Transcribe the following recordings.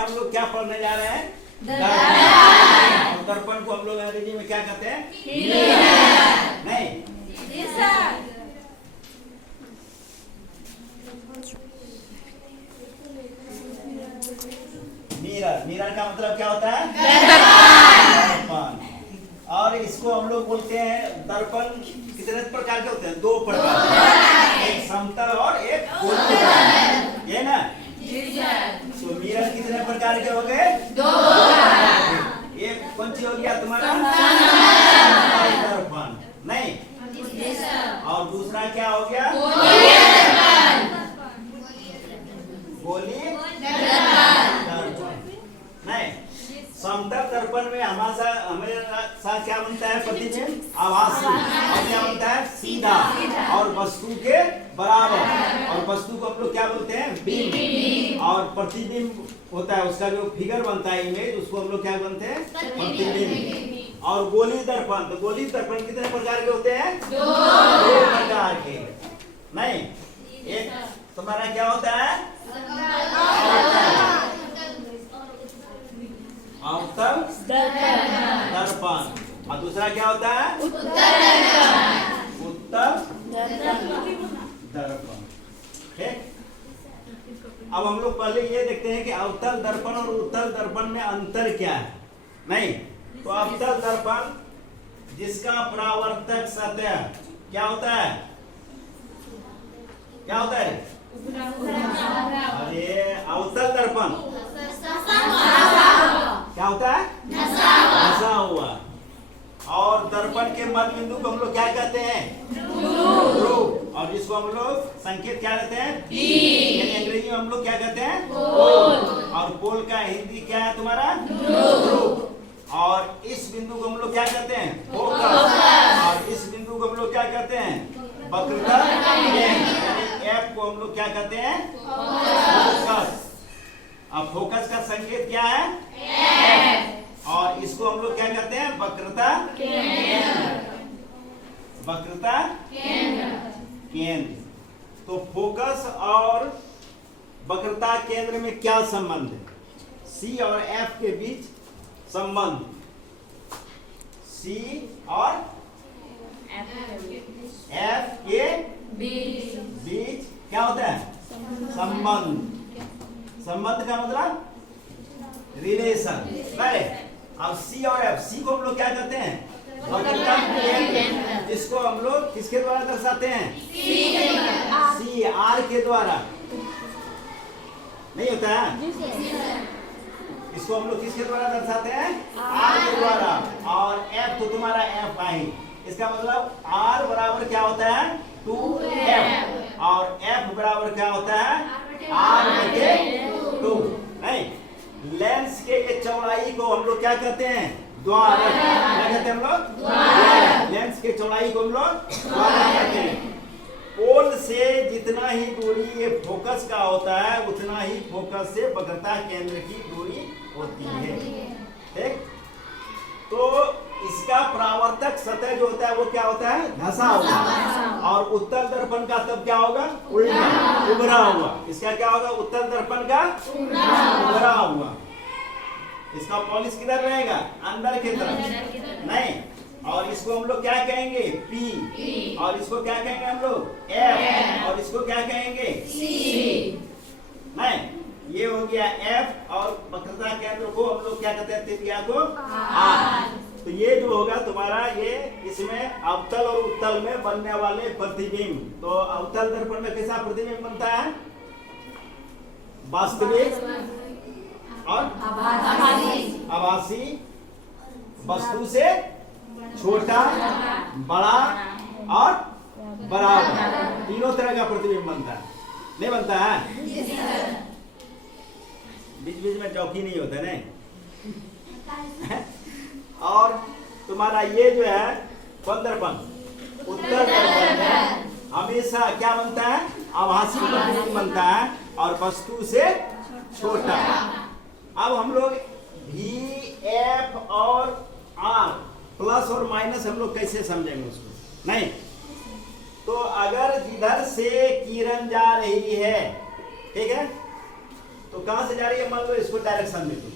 हम लोग क्या पढ़ने जा रहे हैं? दर्पण। और दर्पण को हम लोग अंग्रेजी में क्या कहते हैं? नहीं, मिरर। मिरर का मतलब क्या होता है? दर्पण। और इसको हम लोग बोलते हैं दर्पण कितने प्रकार के होते हैं? दो प्रकार, एक समतल और एक गोलीय, ये ना। तो मिरर कितने प्रकार के हो गए? दो। एक कौन सी हो गया तुम्हारा? दर्पण, नहीं। और दूसरा क्या हो गया? गोलीय दर्पण, नहीं। समतल दर्पण में हमारे साथ क्या बनता है? प्रतिबिंब आभासी। और क्या बनता है? सीधा और वस्तु के बराबर। और वस्तु को हम लोग क्या बोलते हैं? बिंब। और प्रतिबिंब होता है, उसका जो फिगर बनता है, इमेज, उसको हम लोग क्या बनते हैं? प्रतिबिंब। और गोलीय दर्पण, तो गोलीय दर्पण कितने प्रकार के होते हैं? दो प्रकार के, नहीं। एक तुम्हारा क्या होता है? अवतल दर्पण। और दूसरा क्या होता है? उत्तल दर्पण। ठीक। अब हम लोग पहले ये देखते हैं कि अवतल दर्पण और उत्तल दर्पण में अंतर क्या है, नहीं। तो अवतल दर्पण जिसका परावर्तक सतह क्या होता है? क्या होता है? अरे अवतल दर्पण क्या होता है? धंसा हुआ। और दर्पण के मध्य बिंदु को हम लोग क्या कहते हैं? ध्रुव। और जिसको हम लोग संकेत क्या कहते हैं? यानी अंग्रेजी में हम लोग क्या कहते हैं? पोल। और पोल का हिंदी क्या है तुम्हारा? ध्रुव। और इस बिंदु को हम लोग क्या कहते हैं? फोकस। और इस बिंदु को हम लोग क्या कहते हैं? वक्रता केंद्र। एफ को हम लोग क्या कहते हैं? फोकस। अब फोकस का संकेत क्या है? एफ। और इसको हम लोग क्या कहते हैं? वक्रता केंद्र। वक्रता केंद्र। तो फोकस और वक्रता केंद्र में क्या संबंध है? सी और एफ के बीच संबंध, सी और एफ के बीच क्या होता है? संबंध। संबंध का मतलब रिलेशन, राइट। अब सी और एफ, सी को हम लोग क्या कहते हैं? वक्रता केंद्र, जिसको हम लोग किसके द्वारा दर्शाते हैं? सी आर के द्वारा, नहीं होता है? इसको हम लोग किसके द्वारा दर्शाते हैं? आर के द्वारा। और एफ तो तुम्हारा एफ आई, इसका मतलब आर बराबर क्या होता है? 2f। और एफ बराबर क्या होता है? r/2, नहीं। लेंस के ये चौड़ाई को हम लोग क्या कहते हैं? द्वारक। क्या कहते हैं हम लोग? द्वारक। लेंस के चौड़ाई को हम लोग द्वारक कहते हैं। पोल से जितना ही दूरी ये फोकस का होता है, उतना ही फोकस से वक्रता केंद्र की दूरी होती है, ठीक। तो इसका परावर्तक सतह जो होता है वो क्या होता है? धंसा हुआ। और उत्तल दर्पण का तब क्या होगा? उल्टा, उभरा हुआ। इसका क्या होगा? उत्तल दर्पण का उभरा हुआ। इसका पॉलिश किधर रहेगा? अंदर की तरफ, नहीं। और इसको हम लोग क्या कहेंगे? P। और इसको क्या कहेंगे हम लोग? F। और इसको क्या कहेंगे? C, नहीं। ये हो गया F। और वक्रता केंद्र को हम लोग क्या कहते हैं? त्रिज्या को R। तो ये जो होगा तुम्हारा, ये इसमें अवतल और उत्तल में बनने वाले प्रतिबिंब। तो अवतल दर्पण में कैसा प्रतिबिंब बनता है? वास्तविक और आभासी, वस्तु से छोटा, बड़ा और बराबर, तीनों तरह का प्रतिबिंब बनता है, नहीं बनता है? बीच बीच में चौकी नहीं होता, नहीं। और तुम्हारा ये जो है कौन दर्पण? उत्तल दर्पण में हमेशा क्या बनता है? आभासी प्रतिबिंब बनता है और वस्तु से छोटा। अब हम लोग भी, एफ और आर, प्लस और माइनस हम लोग कैसे समझेंगे उसको, नहीं। तो अगर जिधर से किरण जा रही है, ठीक है, तो कहां से जा रही है, मान लो इसको डायरेक्शन में दो,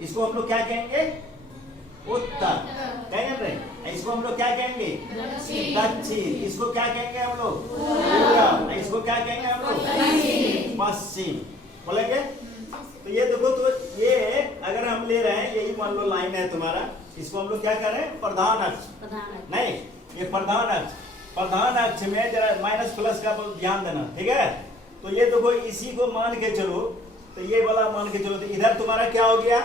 इसको हम लोग क्या कहेंगे, उत्तर कहेंगे, इसको हम लोग क्या कहेंगे, दक्षिण, इसको क्या कहेंगे हम लोग, पूर्व, इसको क्या कहेंगे हम लोग, पश्चिम बोलेंगे। तो ये देखो, तो ये अगर हम ले रहे हैं, यही मान लो लाइन है तुम्हारा, इसको हम लोग क्या कर रहे हैं, प्रधान अक्ष, नहीं ये प्रधान अक्ष, प्रधान अक्ष में जरा माइनस प्लस का ध्यान देना, ठीक है। तो ये देखो, इसी को मान के चलो, तो ये वाला मान के चलो, तो इधर तुम्हारा क्या हो गया,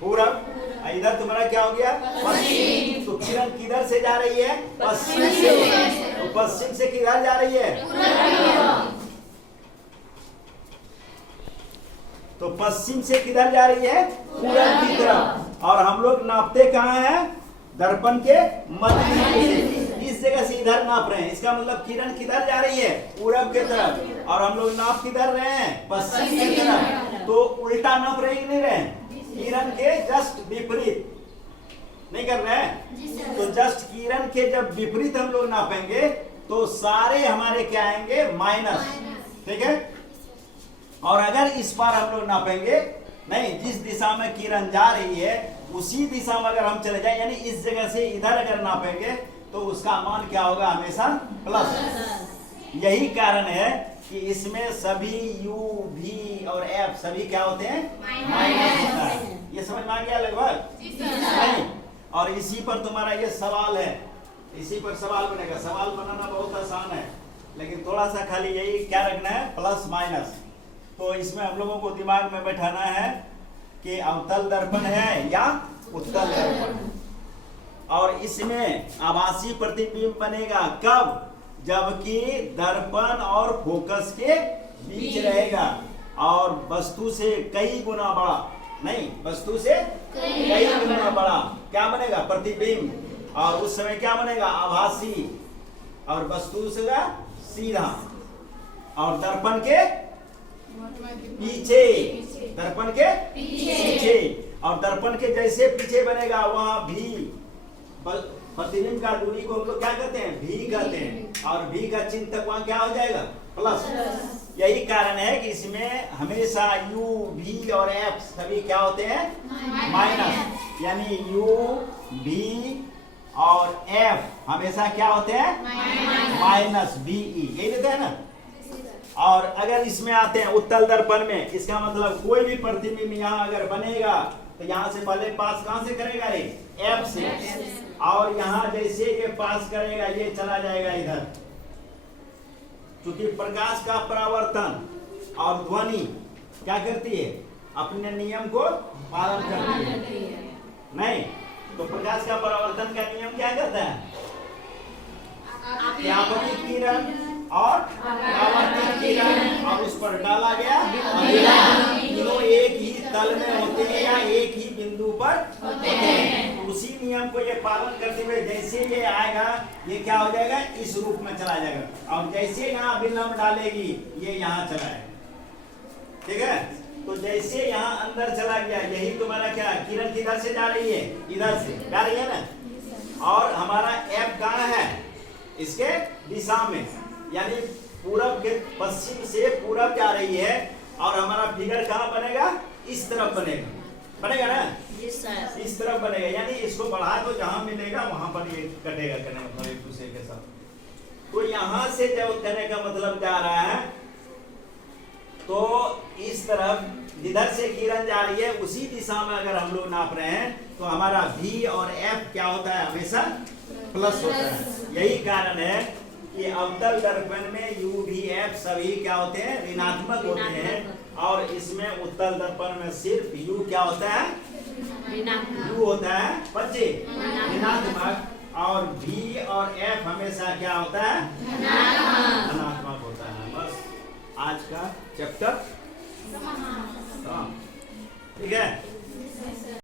पूरब, इधर तुम्हारा क्या हो गया, पश्चिम। तो किरण किधर से जा रही है, पश्चिम से, तो पश्चिम से किधर जा रही है, तो पश्चिम से किधर जा रही है, पूरब की तरफ। और हम लोग नापते कहाँ हैं, दर्पण के मध्य, इस जगह से इधर नाप रहे हैं, इसका मतलब किरण किधर जा रही है, पूरब के तरफ, और हम लोग नाप किधर रहे हैं, पश्चिम की तरफ। तो उल्टा नाप रहे ही नहीं रहे, किरण के जस्ट विपरीत नहीं कर रहे हैं। तो जस्ट किरण के जब विपरीत हम लोग नापेंगे तो सारे हमारे क्या आएंगे, माइनस, ठीक है। और अगर इस बार हम लोग नापेंगे, नहीं जिस दिशा में किरण जा रही है उसी दिशा में अगर हम चले जाए, यानी इस जगह से इधर अगर नापेंगे तो उसका मान क्या होगा, हमेशा प्लस। यही कारण है कि इसमें सभी u, v और f सभी क्या होते हैं, माइनस होता है। ये समझ में आ गया लगभग, नहीं। और इसी पर तुम्हारा ये सवाल है, इसी पर सवाल बनेगा। सवाल बनाना बहुत आसान है, लेकिन थोड़ा सा खाली यही क्या रखना है, प्लस माइनस। तो इसमें हम लोगों को दिमाग में बैठाना है कि अवतल दर्पण है या उत्तल दर्पण, और इसमें आभासी प्रतिबिंब बनेगा कब, जबकि दर्पण और फोकस के बीच रहेगा और वस्तु से कई गुना बड़ा, नहीं वस्तु से कई गुना बड़ा क्या बनेगा, प्रतिबिंब। और उस समय क्या बनेगा, आभासी, और वस्तु से सीधा, और दर्पण के पीछे, दर्पण के पीछे, और दर्पण के जैसे पीछे बनेगा वहां भी प्रतिबिंब का दूरी को हम लोग क्या कहते हैं, भी कहते हैं, और भी का चिन्ह तक वहां क्या हो जाएगा, प्लस। यही कारण है कि इसमें हमेशा u, v और f सभी क्या होते हैं, माइनस, यानी u, v और f हमेशा क्या होते हैं, माइनस ve, यही देते हैं ना। और अगर इसमें आते हैं उत्तल दर्पण में, इसका मतलब कोई भी प्रतिबिंब यहाँ अगर बनेगा तो यहाँ से पहले पास कहाँ से करेगा, रे F से, और यहाँ जैसे ये पास करेगा ये चला जाएगा इधर, क्योंकि प्रकाश का परावर्तन और ध्वनि क्या करती है, अपने नियम को पालन करती है, नहीं। तो प्रकाश का परावर्तन का नियम क्या कहता है, आपतित किरण और परावर्तित किरण, और उस पर डाला गया तीनों एक ही तल में होते हैं या एक ही बिंदु पर होते हैं। तो उसी नियम को ये पालन करते हुए जैसे ये आएगा ये क्या हो जाएगा, इस रूप में चला जाएगा, और जैसे यहाँ विलंब डालेगी ये यहाँ चला जाएगा, ठीक है। तो जैसे यहाँ अंदर चला गया, यही तुम्हारा क्या, किरण किधर से जा रही है, इधर से जा रही है ना, और हमारा F कहाँ है, इसके दिशा में, यानी पूरब के पश्चिम से पूरब जा रही है, और हमारा फिगर कहाँ बनेगा, इस तरफ बनेगा, बनेगा ना, इस तरफ बनेगा, यानी इसको बढ़ा तो जहां मिलेगा वहां पर ये कटेगा, करने मतलब एक दूसरे के साथ। तो यहां से जब करने का मतलब जा रहा है, तो इस तरफ जिधर से किरण जा रही है उसी दिशा में अगर हम लोग नाप रहे हैं तो हमारा v और f क्या होता है, हमेशा प्लस होता है। यही कारण है कि अवतल दर्पण में u, v, f सभी क्या होते हैं, ऋणात्मक होते हैं, और इसमें उत्तल दर्पण में सिर्फ u क्या होता है, u होता है बच्चे ऋणात्मक, और v और f हमेशा क्या होता है, धनात्मक होता है। बस आज का चैप्टर ठीक है।